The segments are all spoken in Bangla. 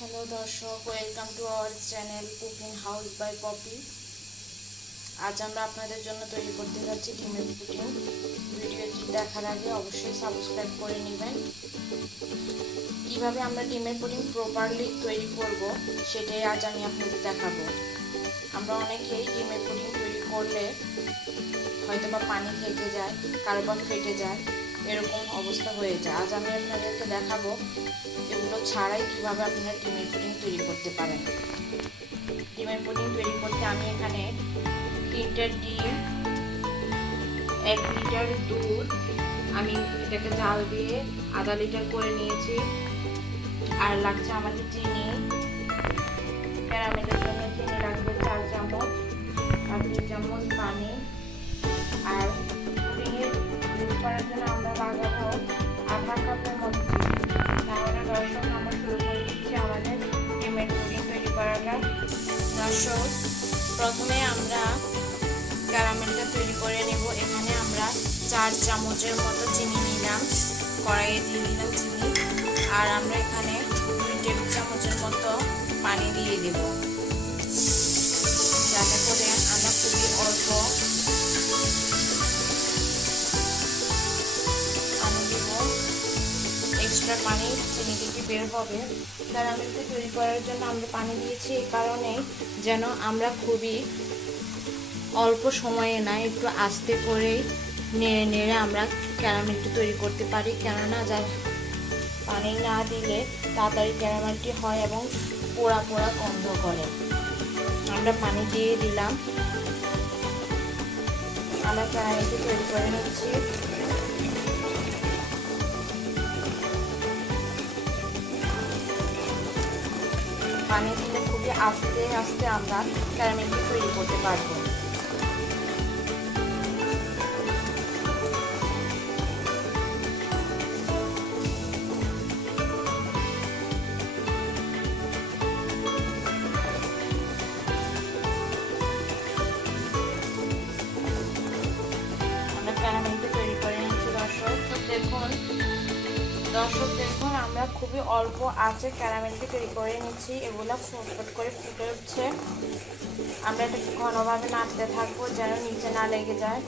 হ্যালো দর্শক, welcome to our channel cooking house by Poppy. আজ আমরা আপনাদের জন্য তৈরি করতে যাচ্ছি ডিমের পুডিং। ভিডিওটি দেখার আগে অবশ্যই সাবস্ক্রাইব করে নেবেন। কিভাবে আমরা ডিমের পুডিং প্রপারলি তৈরি করব সেটাই আজ আমি আপনাদের দেখাবো। আমরা অনেকেই ডিমের পুডিং তৈরি করলে হয়তো বা পানি থেকে যায়, কারো বা ফেটে যায়, এরকম অবস্থা হয়ে যায়। আজ আমি আপনাদেরকে দেখাবো এগুলো ছাড়াই কিভাবে আপনারা ডিমের পুডিং তৈরি করতে পারেন। ডিমের পুডিং তৈরি করতে আমি এখানে 3টা ডিম, 1 লিটার দুধ, আমি এটাকে জাল দিয়ে আধা লিটার করে নিয়েছি। আর লাগছে আমাদের চিনি, ক্যারামেলের জন্য চিনি লাগবে 4 চামচ, আর 2 চামচ পানি। আর পুডিংয়ের দুধ করার জন্য আমরা লাগাবো আধা কাপের মতো চিনি। তাহলে দর্শক, আমরা শুরু করে দিচ্ছি আমাদের ডিমের পুডিং তৈরি করাটা। দর্শক, প্রথমে আমরা ক্যারামেলটা তৈরি করে নেব। এখানে আমরা 4 চামচের মতো চিনি নিলাম, কড়াইয়ে দিয়ে দিলাম চিনি। আর আমরা এখানে 2 টেবিল চামচের মতো পানি দিয়ে দেব, যাতে করে আমরা খুবই অল্প পানি দেব। এক্সট্রা পানি চিনি থেকে বের হবে। ক্যারামেলটা তৈরি করার জন্য আমরা পানি দিয়েছি এই কারণে যেন আমরা খুবই অল্প সময়ে না, একটু আস্তে করে নেড়ে নেড়ে আমরা ক্যারামেলটি তৈরি করতে পারি। কেননা যা পানি না দিলে তাড়াতাড়ি ক্যারামেলটি হয় এবং পোড়া পোড়া গন্ধ করে। আমরা পানি দিয়ে দিলাম, আমরা ক্যারামেলটি তৈরি করে নিচ্ছি। পানি দিলে খুবই আস্তে আস্তে আমরা ক্যারামেলটি তৈরি করতে পারবো। আমরা ক্যারামেলটি তৈরি করে নিচ্ছি। দর্শক দেখুন, আমরা খুবই অল্প আঁচে ক্যারামেলটি তৈরি করে নিচ্ছি। এগুলো ফুটফুট করে ফুটে উঠছে। আমরা এটাকে ঘনভাবে নাড়তে থাকবো যেন নিচে না লেগে যায়।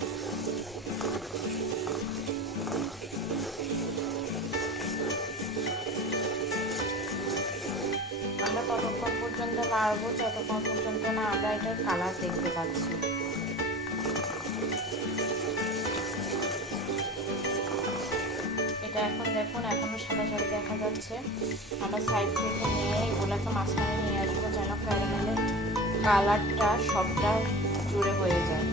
আমরা ততক্ষণ পর্যন্ত নাড়বো যতক্ষণ পর্যন্ত না আমরা এটার কালার দেখতে পাচ্ছি। এটা এখন দেখুন, এখনো সাদা সাদা দেখা যাচ্ছে। আমরা সাইড থেকে নিয়ে এগুলোকে মাঝখানে নিয়ে আসবো যেন ক্যারামেলের কালারটা সবটা জুড়ে হয়ে যায়।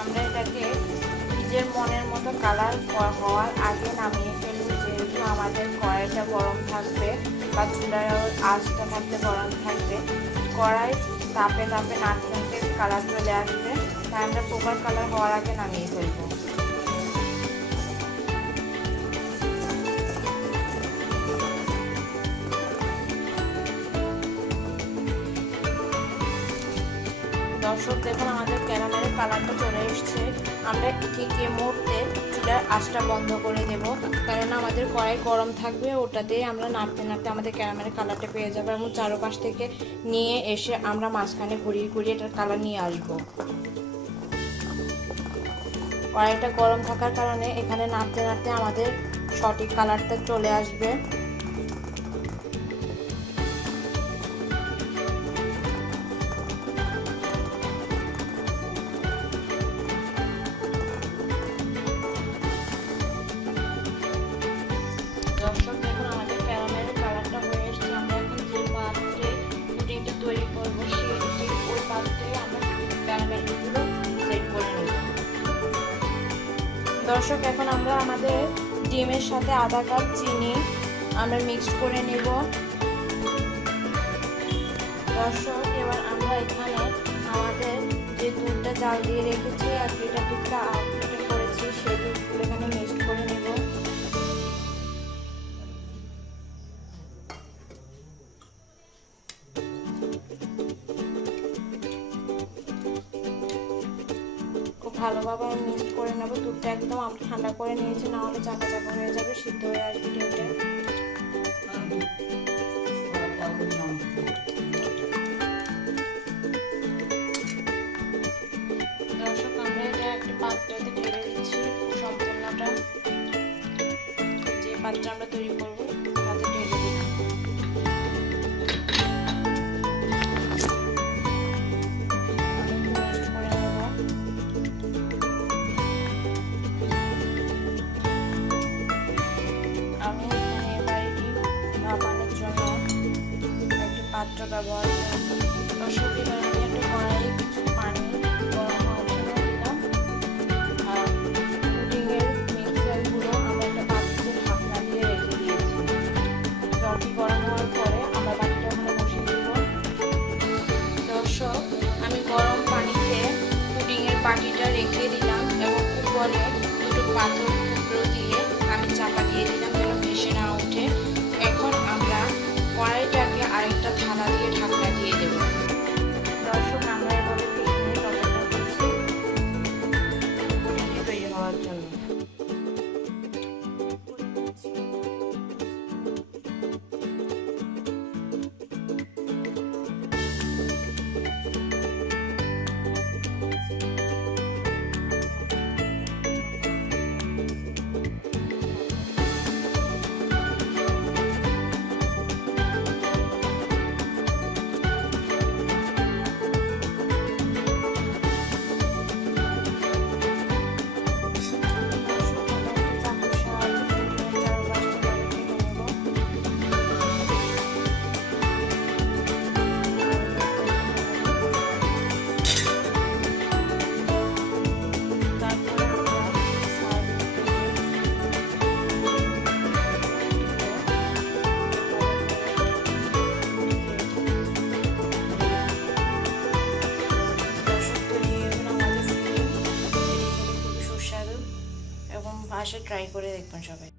আমরা এটাকে নিজের মনের মতো কালার হওয়ার আগে নামিয়ে ফেলবো, যেহেতু আমাদের কড়াইটা গরম থাকবে বা চুলার আঁচটা থাকতে গরম থাকবে। কড়াই তাপে তাপে নাড়তে নাড়তে কালার চলে আসবে, তাই আমরা প্রপার কালার হওয়ার আগে নামিয়ে ফেলবো। দর্শক দেখুন, আমাদের ক্যারামেলের কালারটা চলে এসছে। আমরা ঠিক এই মুহূর্তে চুলার আঁচটা বন্ধ করে দেব, কারণ আমাদের কড়াই গরম থাকবে। ওটাতে আমরা নাড়তে নাড়তে আমাদের ক্যারামেলের কালারটা পেয়ে যাবো এবং চারপাশ থেকে নিয়ে এসে আমরা মাঝখানে ঘুরিয়ে ঘুরিয়ে এটার কালার নিয়ে আসবো। কড়াইটা গরম থাকার কারণে এখানে নাড়তে নাড়তে আমাদের সঠিক কালারটা চলে আসবে। দর্শক দেখুন, আমাদের ক্যারামেলের কালারটা হয়ে এসেছে। আমরা এখন যে পাত্রে পুডিংটা তৈরি করবো ওই পাত্রে আমরা ক্যারামেলগুলো সেট করে নেব। দর্শক, এখন আমরা আমাদের ডিমের সাথে আধা কাপ চিনি আমরা মিক্সড করে নেব। দর্শক, এবার আমরা এখানে আমাদের যে দুধটা জাল দিয়ে রেখেছি, 1 লিটার দুধটা 1/2 লিটার করেছি, সেই দুধগুলো এখানে মিক্সড করে নেব। ভালোভাবে আমি মিক্স করে নেবো। দুধটা একদম আমি ঠান্ডা করে নিয়েছি, না হলে চাকা চাকা হয়ে যাবে, সিদ্ধ হয়ে আসবে ডিমটা। দর্শক, আমরা এটা একটা পাত্রতে ঢেলে দিচ্ছি সম্পূর্ণটা। যে পাত্র আমরা তৈরি করবো তাতে ঢেলে দিলাম। আমি এখানে বাড়িটি ভাপানোর জন্য একটি পাত্র ব্যবহার করব। দর্শক, এবার আমি একটা কড়াইয়ে কিছু পানি গরম হওয়ার জন্য দিলাম। আর পুডিংয়ের মিক্সচারগুলো আমরা একটা পাত্রে ঢাকনা দিয়ে রেখে দিয়েছি। জলটি গরম হওয়ার পরে আমরা বাটিটা ওখানে বসিয়ে দেব। দর্শক, আমি গরম পানিতে পুডিংয়ের বাটিটা রেখে দিলাম এবং উপরে দুটো পাথর টুকরো দিয়ে আমি চাপা দিয়ে দিলাম যেন ভেসে না ওঠে। এখন আমরা কড়াইটাকে আরেকটা থালা দিয়ে ঢাকনা দিয়ে দেব। দর্শক, আমরা এভাবে 30 মিনিট অপেক্ষা করছি পুডিংটি তৈরি হওয়ার জন্য। এবং বাসায় ট্রাই করে দেখবেন সবাই।